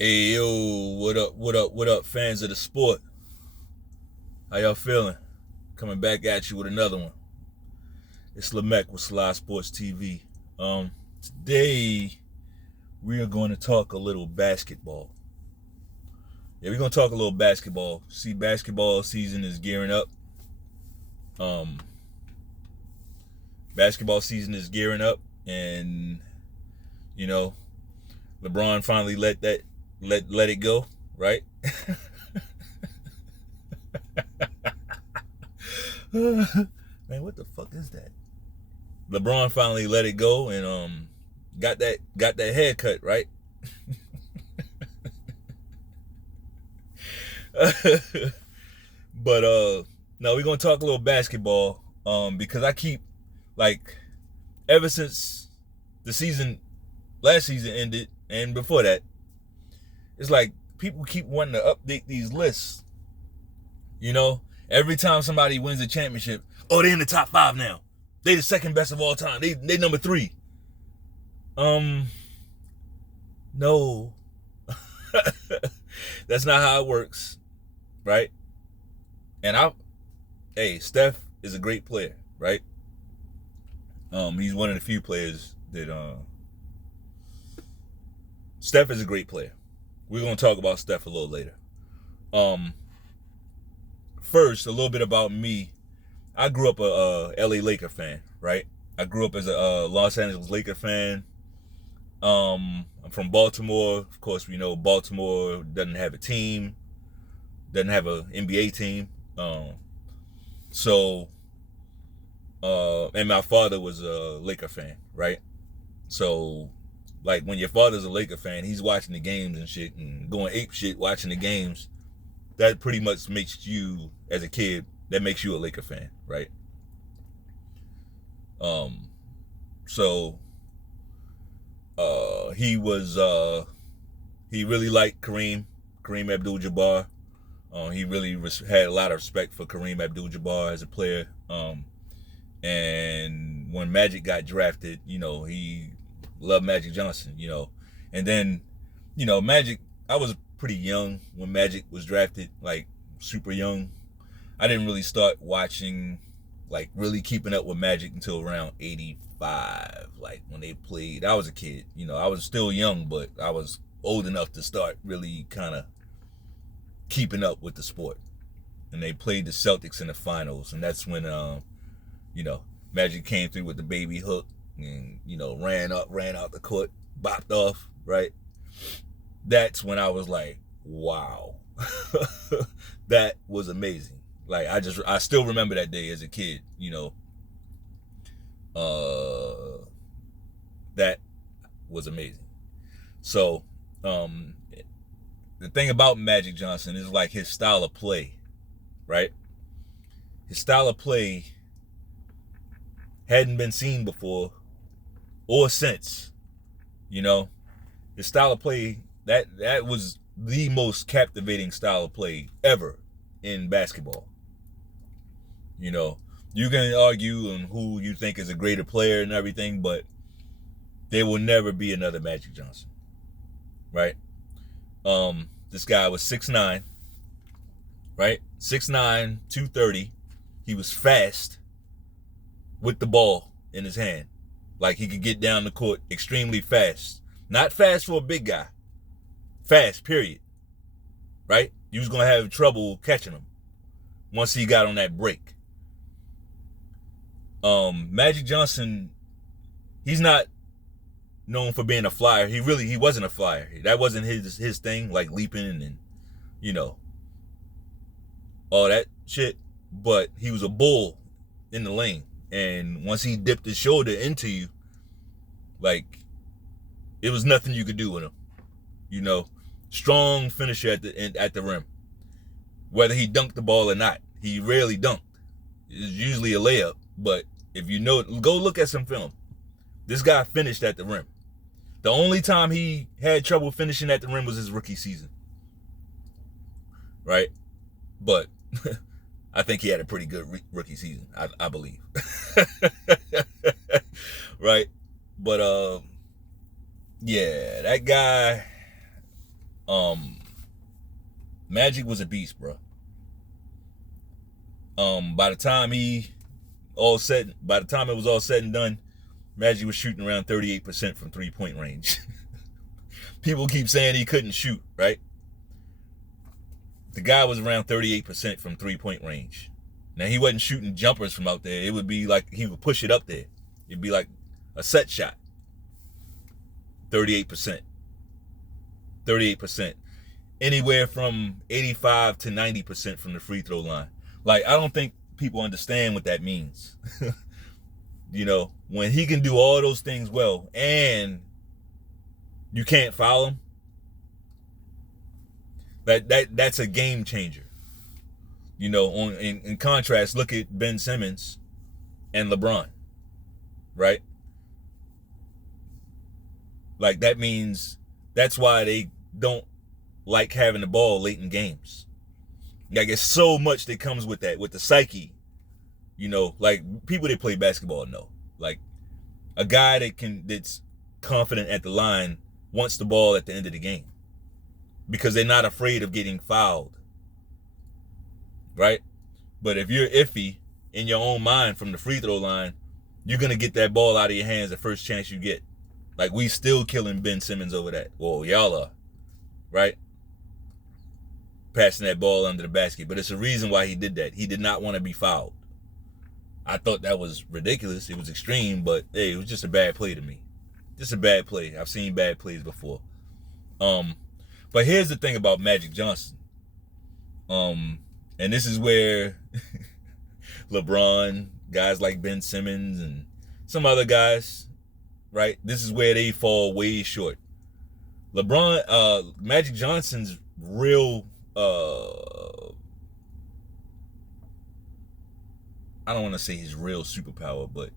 Hey yo, what up, fans of the sport? How y'all feeling? Coming back at you with another one. It's Lemekh with selahsportstv. Today we are going to talk a little basketball. Yeah, we're gonna talk a little basketball. See, basketball season is gearing up. Um, Basketball season is gearing up, and you know, LeBron finally let it go, right? Man, what the fuck is that? LeBron finally let it go and got that haircut, right? But no, we're gonna talk a little basketball because I keep like ever since the season last season ended and before that, it's like people keep wanting to update these lists. You know, every time somebody wins a championship, oh, they in the top 5 now. They the second best of all time. They number 3. Um, no, that's not how it works, right? And hey, Steph is a great player, right? He's one of the few players that Steph is a great player. We're gonna talk about Steph a little later. Um, First, a little bit about me. I grew up a LA Laker fan, right? I grew up as a Los Angeles Laker fan. I'm from Baltimore. Of course, we know Baltimore doesn't have a team, doesn't have an NBA team. So, and my father was a Laker fan, right? So, like when your father's a Laker fan, he's watching the games and shit and going ape shit watching the games. That pretty much makes you, as a kid, that makes you a Laker fan, right? Um, so he really liked Kareem Abdul-Jabbar. He really had a lot of respect for Kareem Abdul-Jabbar as a player. And when Magic got drafted, he loved Magic Johnson, and then, Magic. I was pretty young when Magic was drafted, like super young. I didn't really start watching, like really keeping up with Magic until around 85, like when they played. I was a kid, I was still young, but I was old enough to start really kind of keeping up with the sport. And they played the Celtics in the finals, and that's when Magic came through with the baby hook and ran out the court, bopped off, right? That's when I was like, wow. That was amazing. Like I still remember that day as a kid, that was amazing. So, the thing about Magic Johnson is like his style of play, right? His style of play hadn't been seen before or since, His style of play, that was the most captivating style of play ever in basketball. You can argue on who you think is a greater player and everything, but there will never be another Magic Johnson, right? This guy was 6'9", right? 6'9", 230. He was fast with the ball in his hand. Like he could get down the court extremely fast. Not fast for a big guy. Fast, period. Right? You was going to have trouble catching him once he got on that break. Magic Johnson, he's not known for being a flyer. He wasn't a flyer. That wasn't his thing, like leaping and all that shit. But he was a bull in the lane. And once he dipped his shoulder into you, like, it was nothing you could do with him. Strong finisher at the rim. Whether he dunked the ball or not, he rarely dunked. It's usually a layup, but if go look at some film. This guy finished at the rim. The only time he had trouble finishing at the rim was his rookie season, right? But I think he had a pretty good rookie season, I believe. Right? But yeah, that guy, Magic was a beast, bro. By the time it was all said and done, Magic was shooting around 38% from 3-point range. People keep saying he couldn't shoot, right? The guy was around 38% from 3-point range. Now, he wasn't shooting jumpers from out there. It would be like he would push it up there. It'd be like a set shot. 38%. 38%. Anywhere from 85 to 90% from the free throw line. Like, I don't think people understand what that means. You know, when he can do all those things well and you can't foul him, that's a game changer. You know, in contrast, look at Ben Simmons and LeBron, right? Like, that means that's why they don't like having the ball late in games. Like, it's so much that comes with that, with the psyche. You know, like, people that play basketball know. Like, a guy that's confident at the line wants the ball at the end of the game because they're not afraid of getting fouled, right? But if you're iffy in your own mind from the free throw line, you're going to get that ball out of your hands the first chance you get. Like, we still killing Ben Simmons over that. Well, y'all are, right? Passing that ball under the basket. But it's a reason why he did that. He did not want to be fouled. I thought that was ridiculous. It was extreme, but hey, it was just a bad play to me. Just a bad play. I've seen bad plays before. But here's the thing about Magic Johnson. And this is where LeBron, guys like Ben Simmons and some other guys, right? This is where they fall way short. Magic Johnson's real, I don't want to say his real superpower, but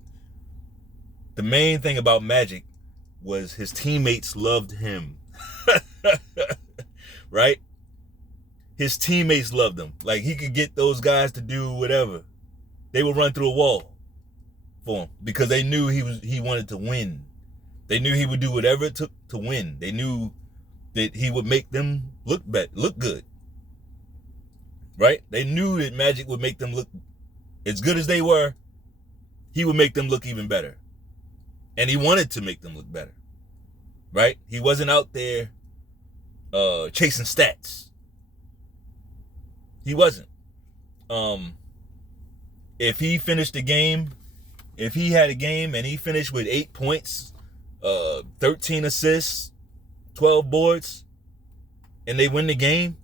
the main thing about Magic was his teammates loved him. Right? His teammates loved him. Like, he could get those guys to do whatever. They would run through a wall for him because they knew he wanted to win. They knew he would do whatever it took to win. They knew that he would make them look good. Right? They knew that Magic would make them look as good as they were. He would make them look even better. And he wanted to make them look better. Right? He wasn't out there chasing stats. He wasn't. If he finished the game, if he had a game and he finished with 8 points, 13 assists, 12 boards, and they win the game,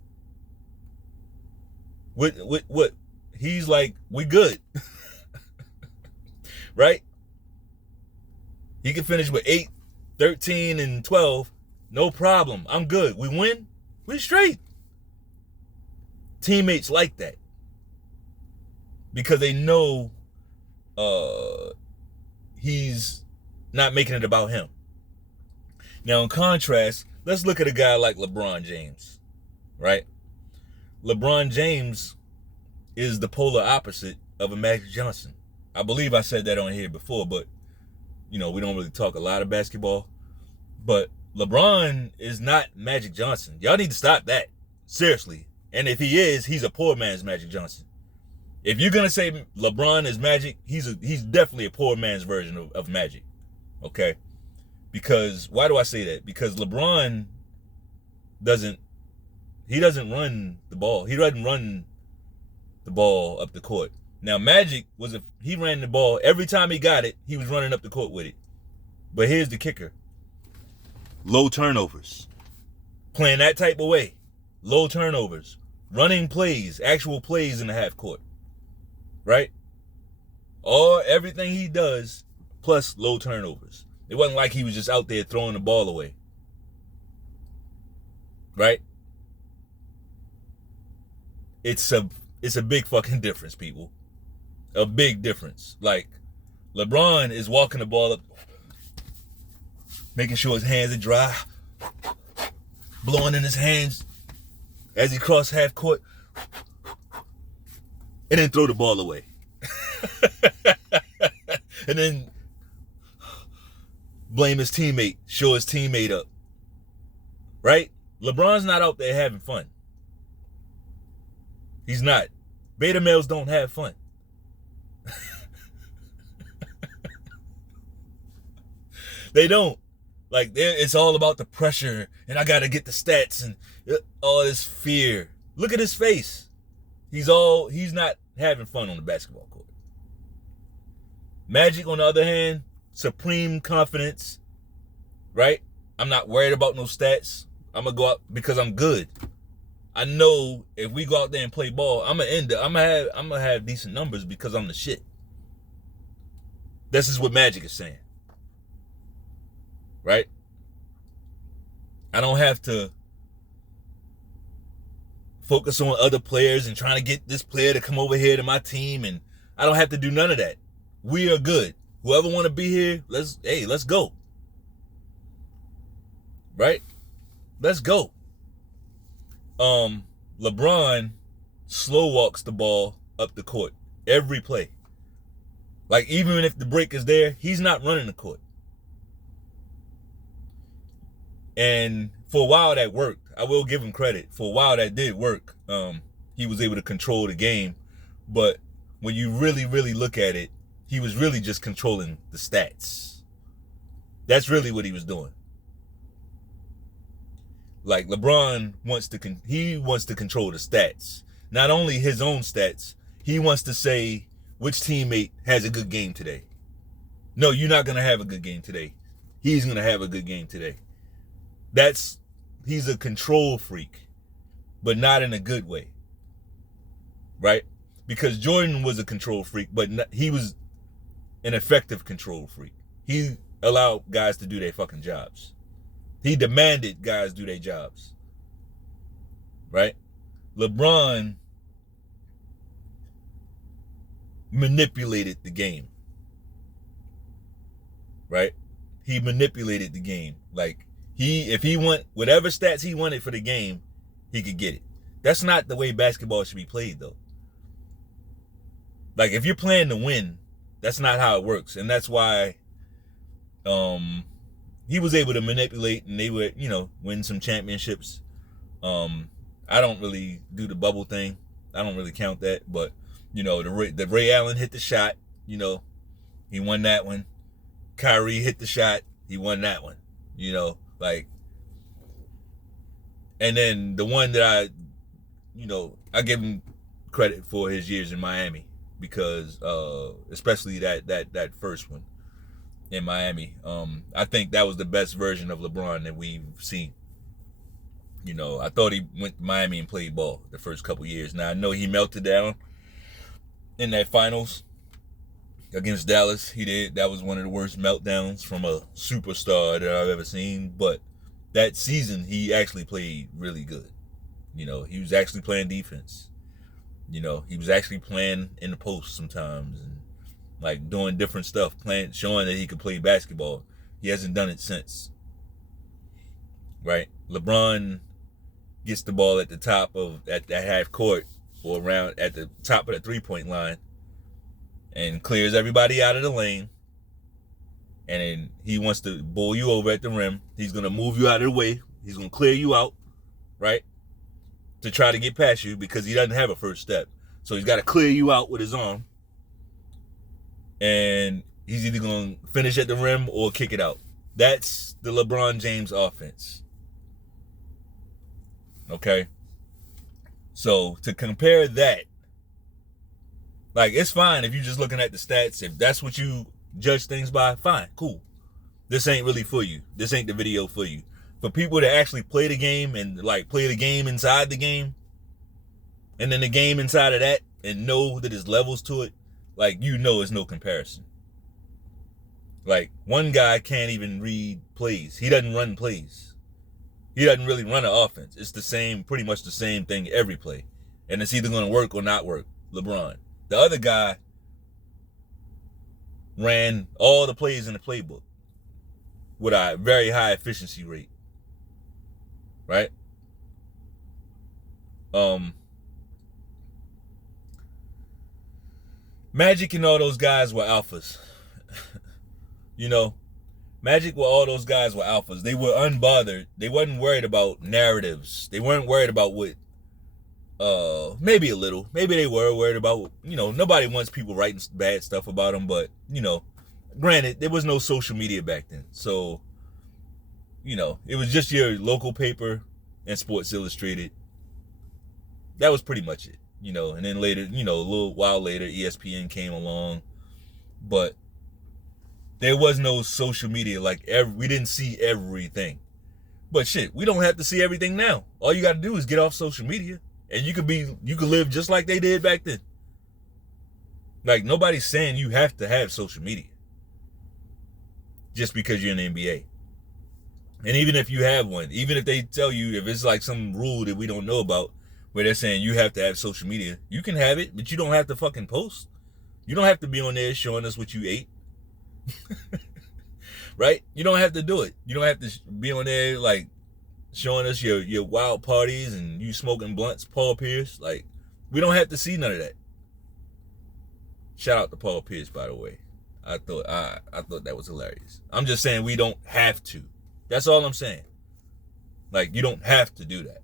what? He's like, we good. Right? He can finish with 8, 13, and 12. No problem. I'm good. We win. We straight. Teammates like that. Because they know he's not making it about him. Now, in contrast, let's look at a guy like LeBron James. Right? LeBron James is the polar opposite of a Magic Johnson. I believe I said that on here before, but you know, we don't really talk a lot of basketball. But LeBron is not Magic Johnson. Y'all need to stop that. Seriously. And if he is, he's a poor man's Magic Johnson. If you're gonna say LeBron is Magic, he's definitely a poor man's version of Magic. Okay? Because why do I say that? Because LeBron doesn't run the ball. He doesn't run the ball up the court. Now, Magic he ran the ball every time he got it, he was running up the court with it. But here's the kicker. Low turnovers. Playing that type of way. Low turnovers. Running plays, actual plays in the half court. Right? Everything he does, plus low turnovers. It wasn't like he was just out there throwing the ball away. Right? It's a big fucking difference, people. A big difference. Like, LeBron is walking the ball up, making sure his hands are dry, blowing in his hands as he crosses half court, and then throw the ball away. And then blame his teammate, show his teammate up. Right? LeBron's not out there having fun. He's not. Beta males don't have fun. They don't. Like, it's all about the pressure, and I got to get the stats and all this fear. Look at his face. He's not having fun on the basketball court. Magic, on the other hand, supreme confidence, right? I'm not worried about no stats. I'm going to go out because I'm good. I know if we go out there and play ball, I'm gonna have decent numbers because I'm the shit. This is what Magic is saying. Right? I don't have to focus on other players and trying to get this player to come over here to my team, and I don't have to do none of that. We are good. Whoever want to be here, let's go. Right? Let's go. LeBron slow walks the ball up the court every play. Like, even if the break is there, he's not running the court. And for a while that worked. I will give him credit. For a while that did work. He was able to control the game. But when you really, really look at it, he was really just controlling the stats. That's really what he was doing. Like, LeBron wants to control the stats. Not only his own stats, he wants to say which teammate has a good game today. No, you're not going to have a good game today. He's going to have a good game today. He's a control freak, but not in a good way. Right? Because Jordan was a control freak, but he was an effective control freak. He allowed guys to do their fucking jobs. He demanded guys do their jobs. Right? LeBron manipulated the game. Right? He manipulated the game. Like, if he want whatever stats he wanted for the game, he could get it. That's not the way basketball should be played, though. Like, if you're playing to win, that's not how it works. And that's why he was able to manipulate, and they would, win some championships. I don't really do the bubble thing. I don't really count that. But, the Ray Allen hit the shot. He won that one. Kyrie hit the shot. He won that one. And then the one that I give him credit for his years in Miami, because especially that first one in Miami. I think that was the best version of LeBron that we've seen. I thought he went to Miami and played ball the first couple years. Now, I know he melted down in that finals against Dallas. He did. That was one of the worst meltdowns from a superstar that I've ever seen. But that season, he actually played really good. He was actually playing defense. He was actually playing in the post sometimes and like doing different stuff, showing that he could play basketball. He hasn't done it since. Right? LeBron gets the ball at the top at half court or around at the top of the 3-point line and clears everybody out of the lane. And then he wants to bowl you over at the rim. He's going to move you out of the way. He's going to clear you out, right? To try to get past you because he doesn't have a first step. So he's got to clear you out with his arm. And he's either going to finish at the rim or kick it out. That's the LeBron James offense. Okay? So to compare that, like, it's fine if you're just looking at the stats. If that's what you judge things by, fine, cool. This ain't really for you. This ain't the video for you. For people to actually play the game and like play the game inside the game, and then the game inside of that, and know that there's levels to it, like, it's no comparison. Like, one guy can't even read plays. He doesn't run plays. He doesn't really run an offense. It's pretty much the same thing every play. And it's either going to work or not work. LeBron. The other guy ran all the plays in the playbook with a very high efficiency rate. Right? Magic and all those guys were alphas. Magic with all those guys were alphas. They were unbothered. They wasn't worried about narratives. They weren't worried about what maybe a little. Maybe they were worried about, nobody wants people writing bad stuff about them, but, granted, there was no social media back then. So, it was just your local paper and Sports Illustrated. That was pretty much it, and then later, a little while later, ESPN came along, but there was no social media. We didn't see everything. But shit, we don't have to see everything now. All you got to do is get off social media, and you could live just like they did back then. Like, nobody's saying you have to have social media just because you're in the NBA. And even if you have one, even if they tell you, if it's like some rule that we don't know about, where they're saying you have to have social media, you can have it, but you don't have to fucking post. You don't have to be on there showing us what you ate. Right? You don't have to do it. You don't have to be on there like showing us your wild parties and you smoking blunts, Paul Pierce. Like, we don't have to see none of that. Shout out to Paul Pierce, by the way. I thought that was hilarious. I'm just saying we don't have to. That's all I'm saying. Like, you don't have to do that.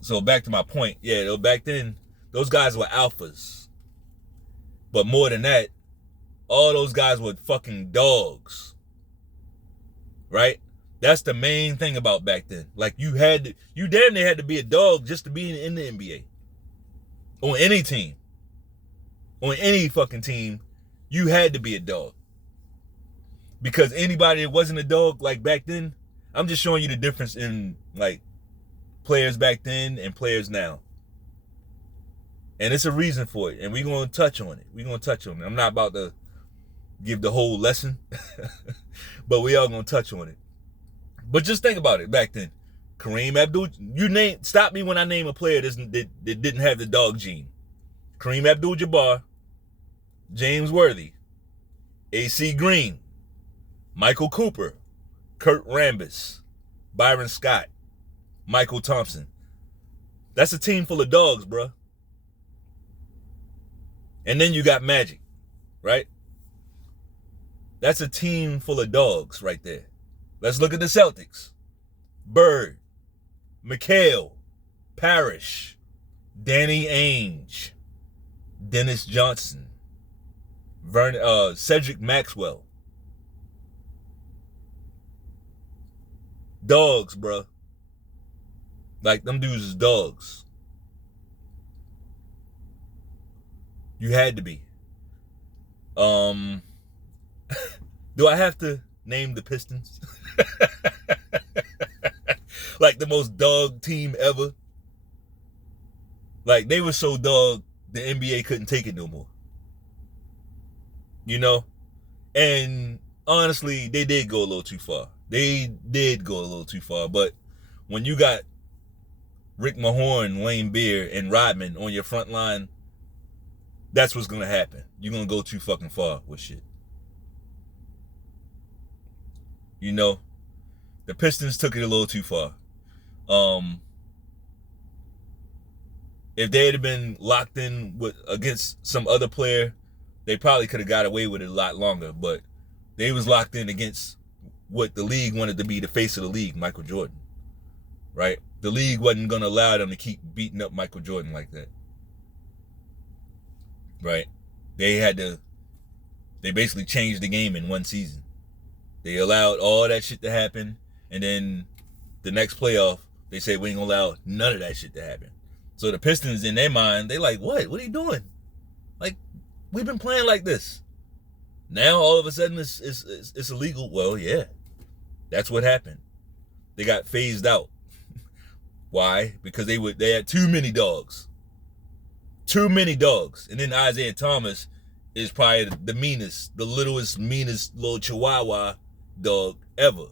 So back to my point. Yeah, back then, those guys were alphas. But more than that, all those guys were fucking dogs. Right? That's the main thing about back then. Like, you damn near had to be a dog just to be in the NBA. On any team. On any fucking team, you had to be a dog. Because anybody that wasn't a dog, like back then, I'm just showing you the difference in, like, players back then and players now. And it's a reason for it. And we're going to touch on it. I'm not about to give the whole lesson, but we are going to touch on it. But just think about it back then. Kareem Abdul, stop me when I name a player that didn't have the dog gene. Kareem Abdul-Jabbar, James Worthy, AC Green, Michael Cooper, Kurt Rambis, Byron Scott, Michael Thompson. That's a team full of dogs, bruh. And then you got Magic, right? That's a team full of dogs right there. Let's look at the Celtics. Bird, McHale, Parrish, Danny Ainge, Dennis Johnson, Cedric Maxwell. Dogs, bruh. Like, them dudes is dogs. You had to be. Do I have to name the Pistons? Like, the most dog team ever. Like, they were so dog, the NBA couldn't take it no more. And honestly, they did go a little too far. But when you got Rick Mahorn, Wayne Beer, and Rodman on your front line, that's what's going to happen. You're going to go too fucking far with shit. The Pistons took it a little too far. If they had been locked in against some other player, they probably could have got away with it a lot longer. But they was locked in against what the league wanted to be the face of the league, Michael Jordan. Right? The league wasn't going to allow them to keep beating up Michael Jordan like that. Right? They basically changed the game in one season. They allowed all that shit to happen, and then the next playoff, they say we ain't gonna allow none of that shit to happen. So the Pistons, in their mind, they like, what? What are you doing? Like, we've been playing like this. Now all of a sudden it's illegal. Well, yeah, that's what happened. They got phased out. Why? Because they had too many dogs. Too many dogs. And then Isaiah Thomas is probably the meanest, the littlest, meanest little chihuahua dog ever.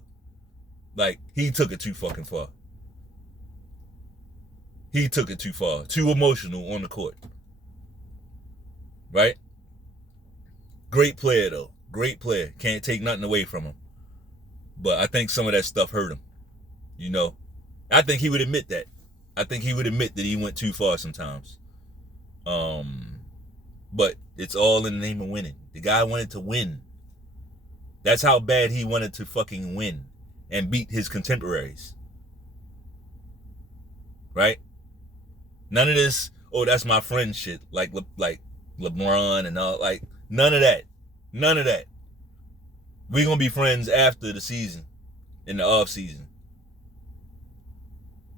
Like, he took it too fucking far. He took it too far. Too emotional on the court. Right? Great player, though. Great player. Can't take nothing away from him. But I think some of that stuff hurt him. I think he would admit that. I think he would admit that he went too far sometimes. But it's all in the name of winning. The guy wanted to win. That's how bad he wanted to fucking win and beat his contemporaries. Right? None of this, oh, that's my friend shit, like LeBron and all, like, none of that. None of that. We're going to be friends after the season, in the off season.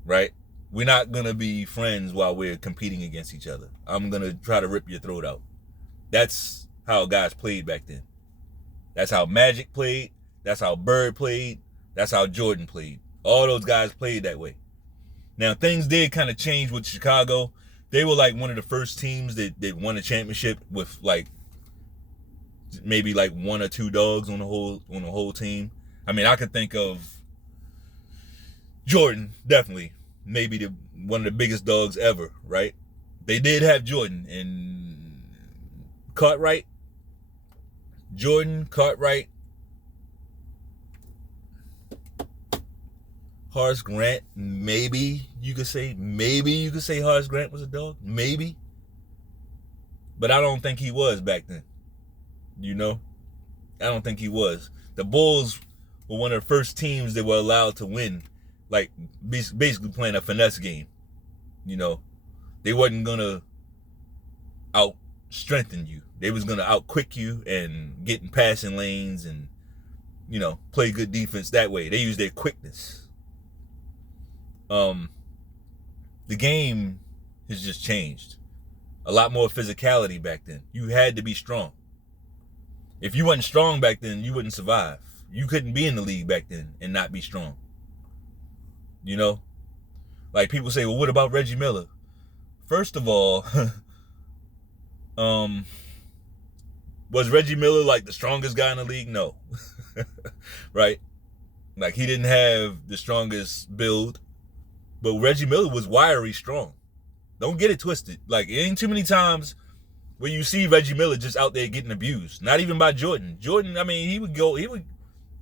Right? We're not going to be friends while we're competing against each other. I'm going to try to rip your throat out. That's how guys played back then. That's how Magic played. That's how Bird played. That's how Jordan played. All those guys played that way. Now, things did kind of change with Chicago. They were like one of the first teams that won a championship with like maybe like one or two dogs on the whole team. I mean, I could think of Jordan, definitely, maybe one of the biggest dogs ever, right? They did have Jordan and Cartwright. Jordan, Cartwright, Horace Grant, maybe you could say Horace Grant was a dog, maybe. But I don't think he was back then. You know? I don't think he was. The Bulls were one of the first teams that were allowed to win, like basically playing a finesse game. You know? They wasn't gonna out strengthen you. They was gonna out quick you and get in passing lanes and, you know, play good defense that way. They use their quickness. The game has just changed. A lot more physicality back then. You had to be strong. If you wasn't strong back then, you wouldn't survive. You couldn't be in the league back then and not be strong. You know? Like people say, well, what about Reggie Miller? First of all, was Reggie Miller like the strongest guy in the league? No. Right? Like he didn't have the strongest build, but Reggie Miller was wiry strong. Don't get it twisted. Like it ain't too many times where you see Reggie Miller just out there getting abused. Not even by Jordan. Jordan, I mean, he would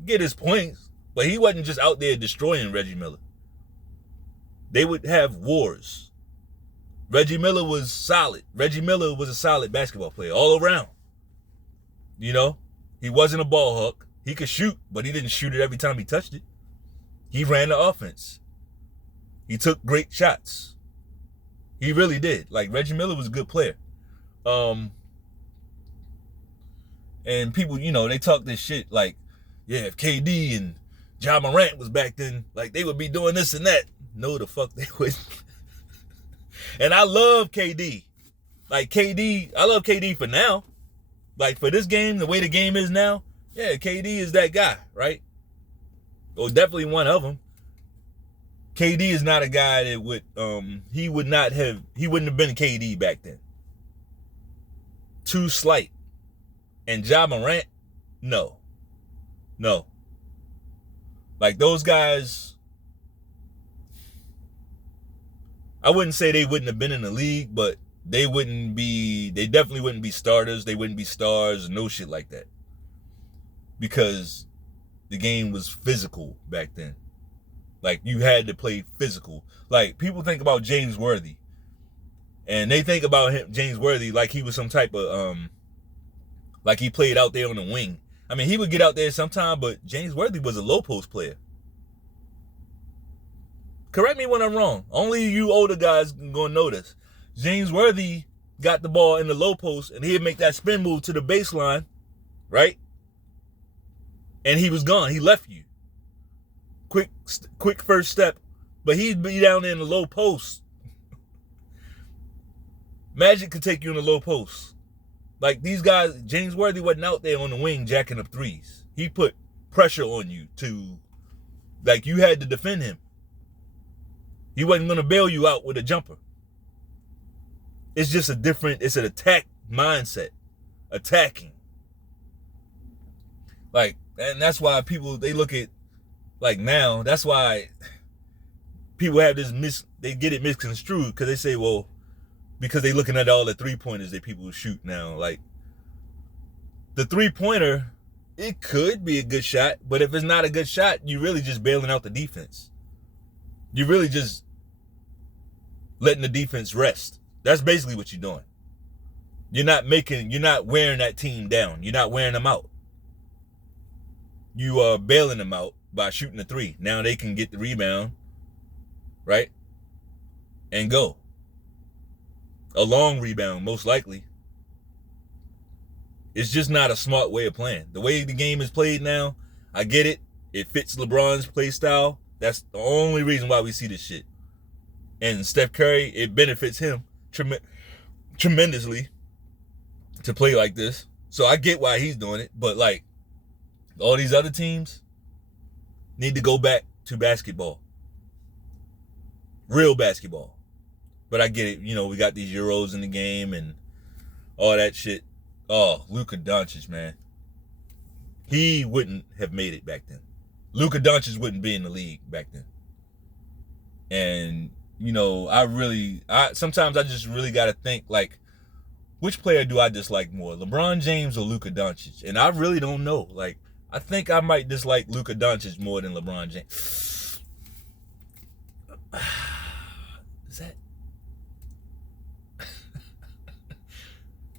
get his points, but he wasn't just out there destroying Reggie Miller. They would have wars. Reggie Miller was solid. Reggie Miller was a solid basketball player all around. You know, he wasn't a ball hawk. He could shoot, but he didn't shoot it every time he touched it. He ran the offense. He took great shots. He really did. Like Reggie Miller was a good player. And people, you know, they talk this shit like, yeah, if KD and Ja Morant was back then, like they would be doing this and that. No, the fuck they wouldn't. And I love KD. Like KD, I love KD for now. Like for this game, the way the game is now, yeah, KD is that guy, right? Well, definitely one of them. KD is not a guy that would, he wouldn't have been KD back then. Too slight. And Ja Morant, no. Like those guys, I wouldn't say they wouldn't have been in the league, but they definitely wouldn't be starters. They wouldn't be stars, no shit like that. Because the game was physical back then. Like you had to play physical. Like people think about James Worthy, and they think about James Worthy, like he was some type of like he played out there on the wing. I mean, he would get out there sometime, but James Worthy was a low post player. Correct me when I'm wrong. Only you older guys gonna know this. James Worthy got the ball in the low post, and he'd make that spin move to the baseline, right? And he was gone. He left you. Quick first step, but he'd be down there in the low post. Magic could take you in the low post. Like these guys, James Worthy wasn't out there on the wing jacking up threes. He put pressure on you like you had to defend him. He wasn't going to bail you out with a jumper. It's just it's an attack mindset. Attacking. Like, and that's why people, they look at, like now, that's why people have this they get it misconstrued because they say, well, because they looking at all the 3-pointers that people shoot now. Like, the 3-pointer, it could be a good shot, but if it's not a good shot, you're really just bailing out the defense. You're really just letting the defense rest. That's basically what you're doing. You're not wearing that team down. You're not wearing them out. you are bailing them out by shooting a three. Now they can get the rebound, right? And go. A long rebound, most likely. It's just not a smart way of playing. The way the game is played now, I get it. It fits LeBron's play style. That's the only reason why we see this shit. And Steph Curry, it benefits him tremendously to play like this. So I get why he's doing it. But like, all these other teams need to go back to basketball. Real basketball. But I get it. You know, we got these Euros in the game and all that shit. Oh, Luka Doncic, man. He wouldn't have made it back then. Luka Doncic wouldn't be in the league back then. And, you know, sometimes I just really got to think, like, which player do I dislike more, LeBron James or Luka Doncic? And I really don't know. Like, I think I might dislike Luka Doncic more than LeBron James. Is that?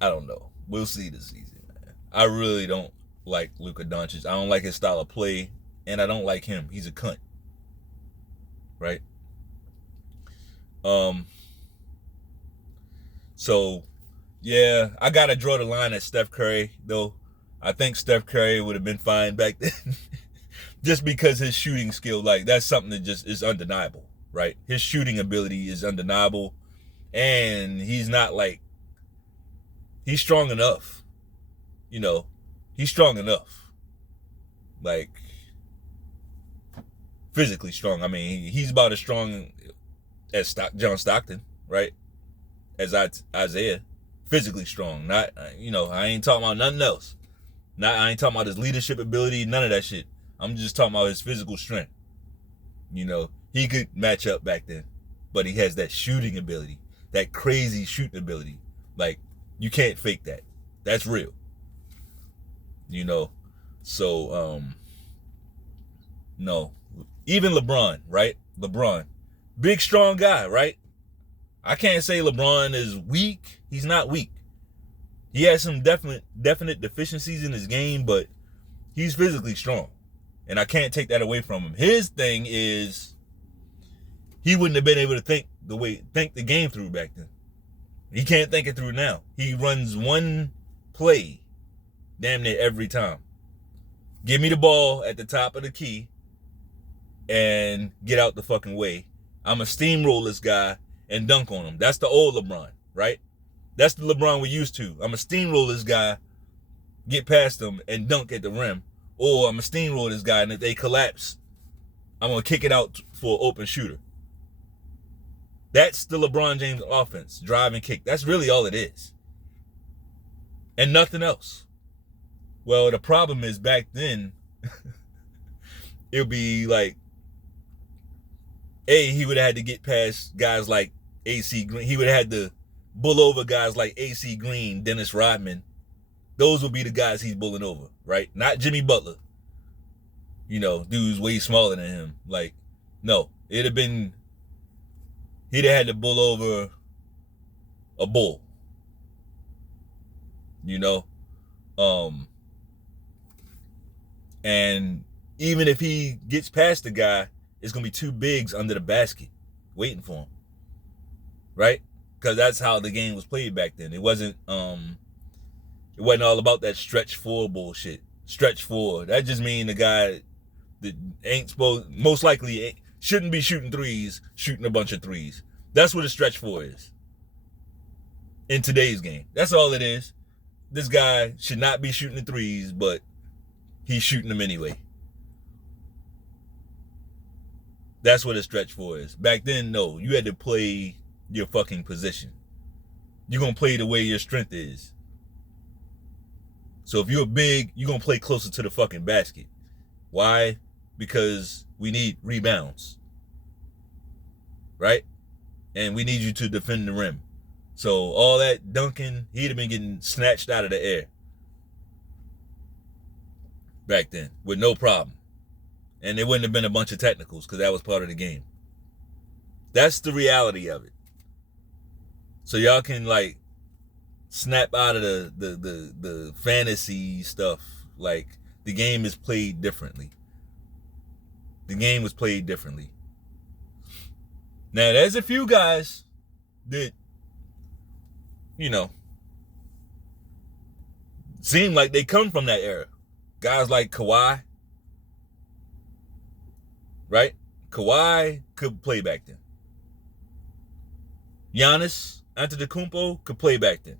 I don't know. We'll see this season, man. I really don't like Luka Doncic. I don't like his style of play, and I don't like him. He's a cunt. Right? So, yeah, I got to draw the line at Steph Curry, though. I think Steph Curry would have been fine back then. Just because his shooting skill, like, that's something that just is undeniable, right? His shooting ability is undeniable, and he's not like, he's strong enough. You know, he's strong enough. Like, physically strong. I mean, he's about as strong as John Stockton, right? As Isaiah. Physically strong. Not, you know, I ain't talking about nothing else. I ain't talking about his leadership ability, none of that shit. I'm just talking about his physical strength. You know, he could match up back then. But he has that shooting ability. That crazy shooting ability. Like, you can't fake that. That's real. You know? So, no. Even LeBron, right? LeBron. Big, strong guy, right? I can't say LeBron is weak. He's not weak. He has some definite deficiencies in his game, but he's physically strong. And I can't take that away from him. His thing is he wouldn't have been able to think the game through back then. He can't think it through now. He runs one play damn near every time. Give me the ball at the top of the key and get out the fucking way. I'm a steamroll this guy and dunk on him. That's the old LeBron, right? That's the LeBron we're used to. I'm a steamroll this guy, get past him and dunk at the rim. Or I'm a steamroll this guy, and if they collapse, I'm going to kick it out for an open shooter. That's the LeBron James offense, drive and kick. That's really all it is. And nothing else. Well, the problem is back then, it'll be like, he would have had to get past guys like AC Green. He would have had to bull over guys like AC Green, Dennis Rodman. Those would be the guys he's bulling over, right? Not Jimmy Butler. You know, dude's way smaller than him. Like, no. He'd have had to bull over a bull. You know? And even if he gets past the guy, it's going to be two bigs under the basket waiting for him. Right? Because that's how the game was played back then. It wasn't all about that stretch four bullshit. Stretch four. That just means the guy that ain't supposed, most likely shouldn't be shooting threes, shooting a bunch of threes. That's what a stretch four is. In today's game. That's all it is. This guy should not be shooting the threes, but he's shooting them anyway. That's what a stretch four is. Back then, no. You had to play your fucking position. You're going to play the way your strength is. So if you're big, you're going to play closer to the fucking basket. Why? Because we need rebounds. Right? And we need you to defend the rim. So all that dunking, he'd have been getting snatched out of the air. Back then. With no problem. And there wouldn't have been a bunch of technicals because that was part of the game. That's the reality of it. So y'all can like snap out of the fantasy stuff. Like the game is played differently. The game was played differently. Now, there's a few guys that, you know, seem like they come from that era. Guys like Kawhi, right? Kawhi could play back then. Giannis Antetokounmpo could play back then.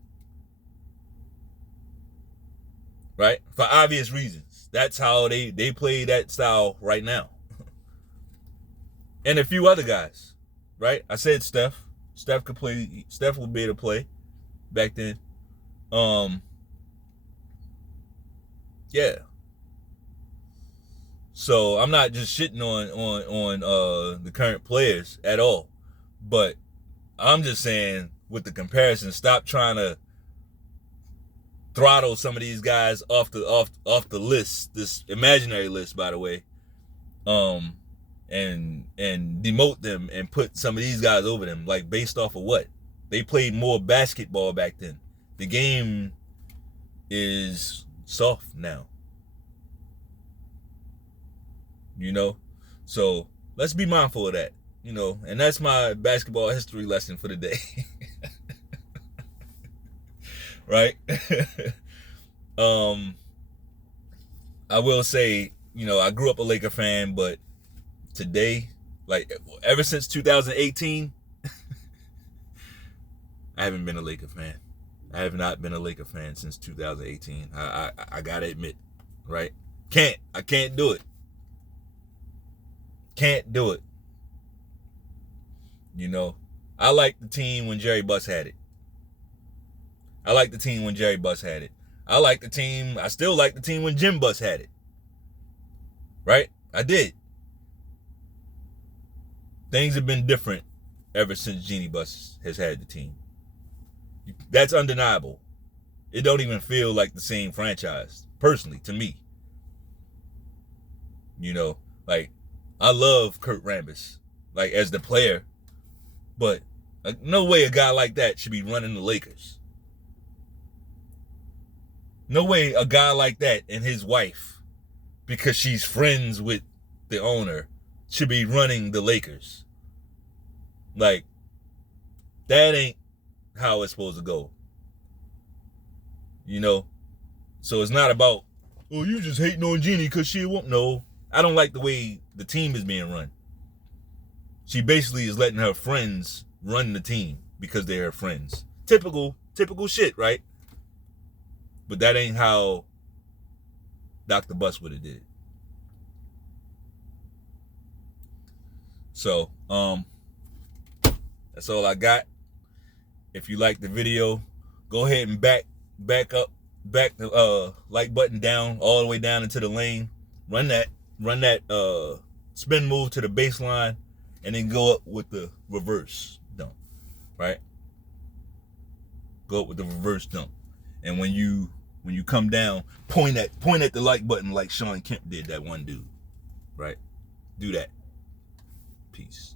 Right? For obvious reasons. That's how they play that style right now. And a few other guys. Right? I said Steph. Steph could play. Steph would be able to play back then. Yeah. So I'm not just shitting on the current players at all. But I'm just saying, with the comparison, stop trying to throttle some of these guys off the list, this imaginary list, by the way, and demote them and put some of these guys over them, like based off of what? They played more basketball back then. The game is soft now. You know? So let's be mindful of that. You know, and that's my basketball history lesson for the day. Right? I will say, you know, I grew up a Laker fan, but today, like ever since 2018, I haven't been a Laker fan. I have not been a Laker fan since 2018. I gotta admit, right? I can't do it. Can't do it. You know, I liked the team when Jerry Buss had it. I liked the team when Jerry Buss had it. I still like the team when Jim Buss had it. Right? I did. Things have been different ever since Jeanie Buss has had the team. That's undeniable. It don't even feel like the same franchise, personally, to me. You know, like, I love Kurt Rambis, like, as the player. But no way a guy like that should be running the Lakers. No way a guy like that and his wife, because she's friends with the owner, should be running the Lakers. Like, that ain't how it's supposed to go. You know? So it's not about, oh, you just hating on Jeannie because she won't. No, I don't like the way the team is being run. She basically is letting her friends run the team because they're her friends. Typical shit, right? But that ain't how Dr. Buss would have did it. So, that's all I got. If you like the video, go ahead and back the like button down all the way down into the lane. Run that spin move to the baseline, and then go up with the reverse dunk. Right? Go up with the reverse dunk. And when you come down, point at the like button like Sean Kemp did that one dude. Right? Do that. Peace.